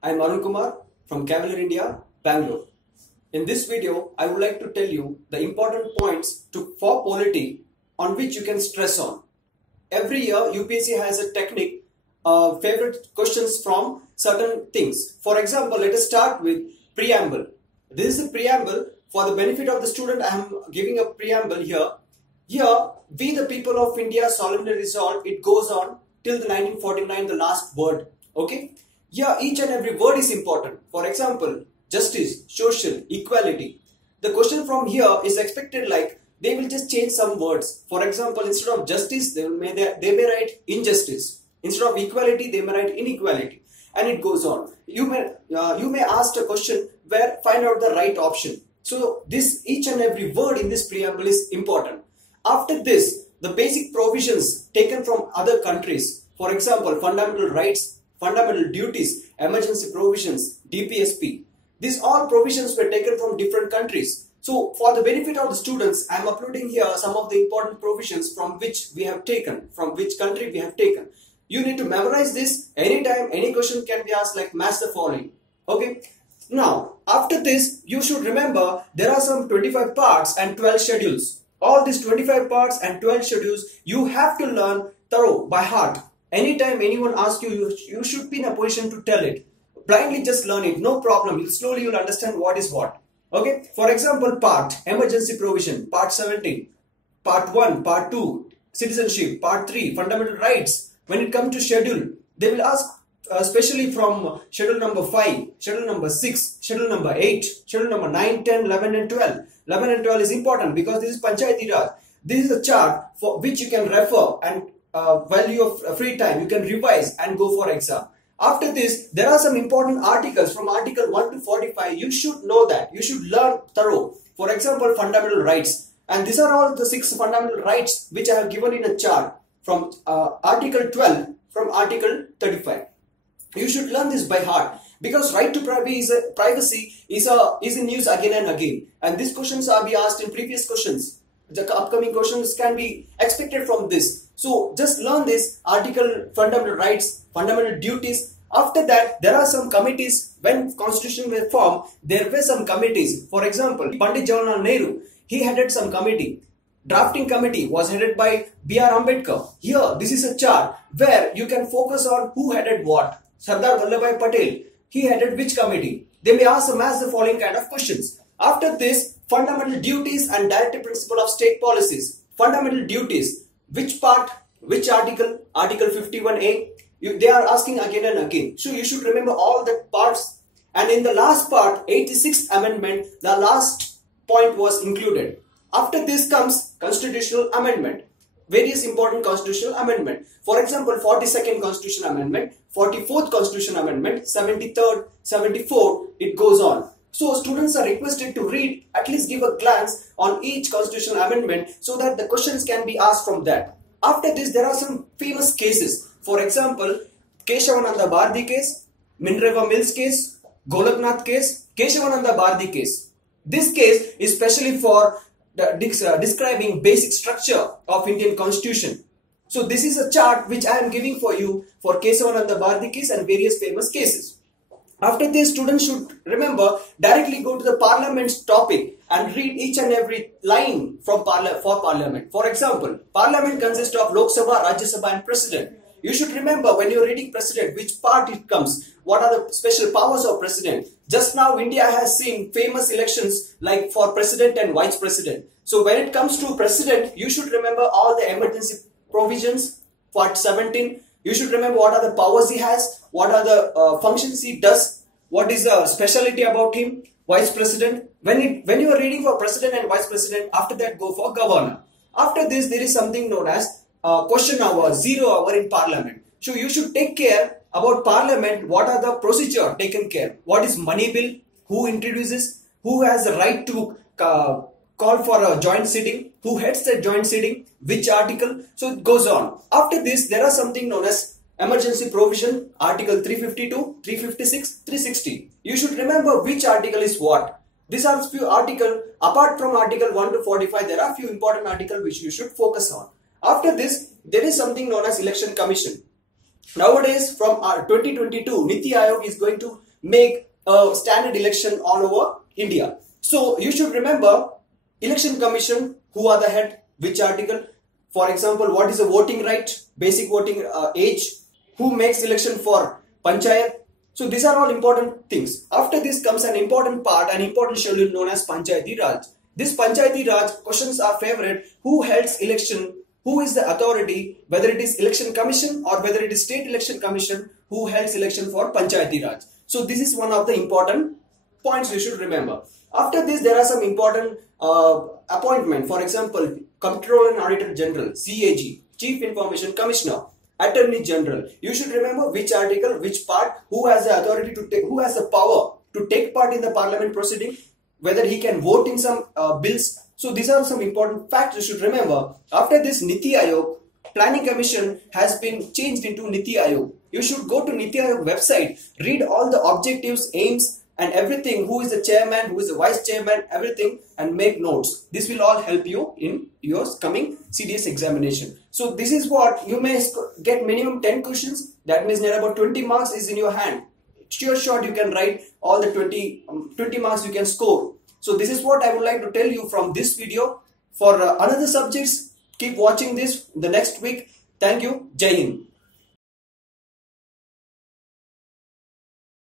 I am Arunkumar from Cavalier India, Bangalore. In this video, I would like to tell you the important points for polity on which you can stress on. Every year, UPSC has a technique, favorite questions from certain things. For example, let us start with preamble. This is a preamble. For the benefit of the student, I am giving a preamble here. Here, we the people of India solemnly resolve, it goes on till the 1949, the last word. Okay? Here, each and every word is important. For example, justice, social, equality. The question from here is expected like they will just change some words. For example, instead of justice, they may write injustice. Instead of equality, they may write inequality. And it goes on. You may ask a question where find out the right option. So this each and every word in this preamble is important. After this, the basic provisions taken from other countries. For example, fundamental rights, fundamental duties, emergency provisions, DPSP. These all provisions were taken from different countries. So for the benefit of the students, I am uploading here some of the important provisions from which we have taken, from which country we have taken. You need to memorize this. Anytime, any question can be asked like match the following. Okay. Now, after this, you should remember there are some 25 parts and 12 schedules. All these 25 parts and 12 schedules, you have to learn thorough by heart. Anytime anyone asks you, you should be in a position to tell it. Blindly just learn it, no problem. Slowly you'll understand what is what. Okay. For example, part, emergency provision, part 17, part 1, part 2, citizenship, part 3, fundamental rights. When it comes to schedule, they will ask especially from schedule number 5, schedule number 6, schedule number 8, schedule number 9, 10, 11 and 12. 11 and 12 is important because this is Panchayati Raj. This is a chart for which you can refer and value of free time. You can revise and go for exam. After this, there are some important articles from article 1 to 45. You should know that. You should learn thorough. For example, fundamental rights. And these are all the 6 fundamental rights which I have given in a chart from article 12 from article 35. You should learn this by heart because right to privacy is in use again and again. And these questions are be asked in previous questions. The upcoming questions can be expected from this. So just learn this article, fundamental rights, fundamental duties. After that, there are some committees. When constitution was formed, there were some committees. For example, Pandit Jawaharlal Nehru, he headed some committee. Drafting committee was headed by B.R. Ambedkar. Here, this is a chart where you can focus on who headed what. Sardar Vallabhbhai Patel, he headed which committee? They may ask the following kind of questions. After this, fundamental duties and directive principle of state policies. Fundamental duties. Which part? Which article? Article 51A. They are asking again and again. So you should remember all the parts. And in the last part, 86th amendment, the last point was included. After this comes constitutional amendment. Various important constitutional amendment. For example, 42nd constitutional amendment, 44th constitutional amendment, 73rd, 74th, it goes on. So students are requested to read, at least give a glance on each constitutional amendment so that the questions can be asked from that. After this, there are some famous cases. For example, Keshavananda Bharati case, Minreva Mills case, Golaknath case, Keshavananda Bharati case. This case is specially for describing basic structure of Indian constitution. So this is a chart which I am giving for you for Keshavananda Bharati case and various famous cases. After this, students should remember directly go to the parliament's topic and read each and every line from parliament. For example, parliament consists of Lok Sabha, Rajya Sabha and president. You should remember when you are reading president, which part it comes, what are the special powers of president. Just now, India has seen famous elections like for president and vice president. So when it comes to president, you should remember all the emergency provisions, part 17. You should remember what are the powers he has, what are the functions he does, what is the specialty about him, vice president. When you are reading for president and vice president, after that go for governor. After this, there is something known as question hour, 0 hour in parliament. So you should take care about parliament, what are the procedure taken care, what is money bill, who introduces, who has the right to call for a joint sitting, who heads the joint sitting, which article, so it goes on. After this, there are something known as emergency provision, article 352, 356, 360. You should remember which article is what. These are few articles, apart from article 1 to 45, there are few important articles which you should focus on. After this, there is something known as election commission. Nowadays, from 2022, Niti Aayog is going to make a standard election all over India. So you should remember Election Commission, who are the head, which article, for example, what is the voting right, basic voting age, who makes election for Panchayat. So these are all important things. After this comes an important part, an important schedule known as Panchayati Raj. This Panchayati Raj questions are favorite. Who holds election? Who is the authority? Whether it is Election Commission or whether it is State Election Commission, who holds election for Panchayati Raj. So this is one of the important points you should remember. After this, there are some important appointment. For example, Comptroller and Auditor General, CAG, Chief Information Commissioner, Attorney General. You should remember which article, which part, who has the authority to take, who has the power to take part in the parliament proceeding, whether he can vote in some bills. So these are some important facts you should remember. After this, Niti Aayog, Planning Commission has been changed into Niti Aayog. You should go to Niti Aayog website, read all the objectives, aims and everything, who is the chairman, who is the vice chairman, everything, and make notes. This will all help you in your coming CDS examination. So this is what you may get minimum 10 questions. That means near about 20 marks is in your hand. Sure you can write all the 20 marks you can score. So this is what I would like to tell you from this video. For another subjects, keep watching this the next week. Thank you. Jai Hind.